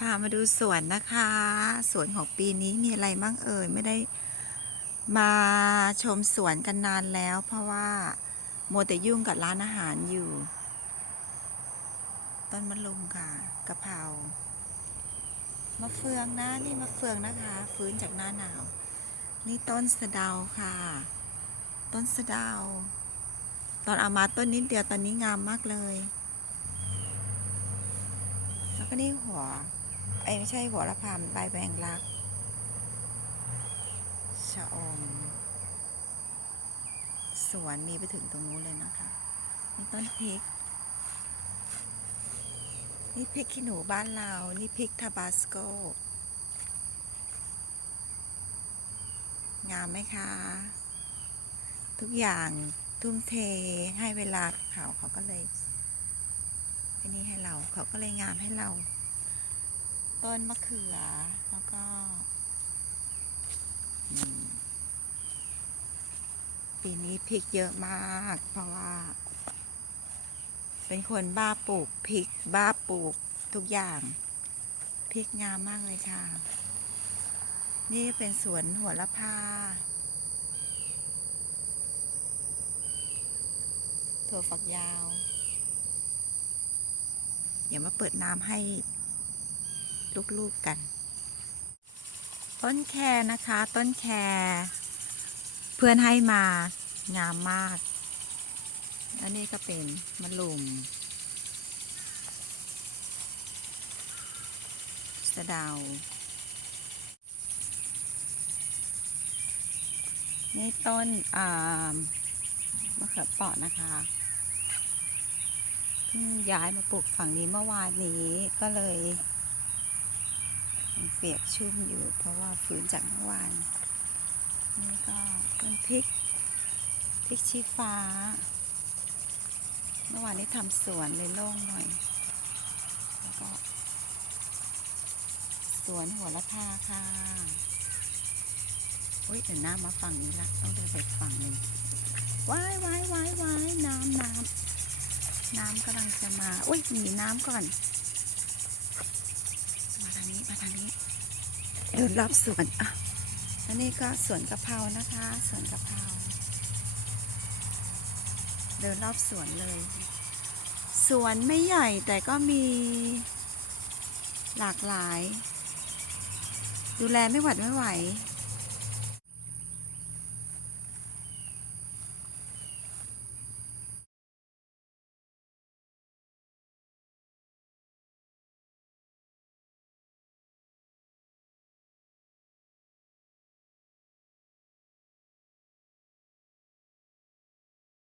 พามาดูสวนนะคะ สวนของปีนี้มีอะไรบ้างเอ่ยไม่ได้มาชมสวนกันนานแล้ว เพราะว่าโมแต่ยุ่งกับร้านอาหารอยู่ ต้นมะลุมค่ะกะเพรามะเฟืองนะนี่มะเฟืองนะคะ ฟื้นจากหน้าหนาว นี่ต้นสะเดาค่ะ ต้นสะเดา ตอนเอามาต้นนิดเดียวตอนนี้งามมากเลยแล้วก็นี่หัว ไอ้ไม่ใช่หัวละพามใบแบงลักชะอม สวนมีไปถึงตรงนู้นเลยนะคะนี่ต้นพริก นี่พริกขี้หนูบ้านเรา นี่พริกทาบาสโก งามไหมคะ ทุกอย่างทุ่มเทให้เวลาเขาเขาก็เลยไอ้นี่ให้เราเขาก็เลยงามให้เรา ต้นมะเขือ แล้วก็ปีนี้พริกเยอะมาก เพราะว่า เป็นคนบ้าปลูกพริกบ้าปลูกทุกอย่างพริกงามมากเลยค่ะ นี่เป็นสวนหัวละพาถั่วฝักยาว เดี๋ยวมาเปิดน้ำให้ ลูกๆกัน ต้นแครนะคะ ต้นแครเพื่อนให้มางามมาก อันนี้ก็เป็นมะลุมสะเดานี่ต้นอามะเขือเปราะนะคะเพิ่งย้ายมาปลูกฝั่งนี้เมื่อวานนี้ก็เลย ยังเปียกชุ่มอยู่ เพราะว่าฟื้นจากเมื่อวานนี่ก็ต้นพริกพริกชี้ฟ้า เมื่อวานนี้ทำสวนเลยโล่งหน่อย แล้วก็ สวนหัวละพาค่ะอุ้ยเดี๋ยวน้ำมาฝั่งนี้ละต้องเดินไปฝั่งหนึ่งว้ายว้ายว้ายว้ายน้ำน้ำน้ำกำลังจะมา อุ้ยหนีน้ำก่อน นี้มาทางนี้เดินรอบสวนอะอันนี่ก็สวนกะเพรานะคะสวนกะเพราเดินรอบสวนเลย สวนไม่ใหญ่แต่ก็มีหลากหลาย ดูแลไม่หวัดไม่ไหว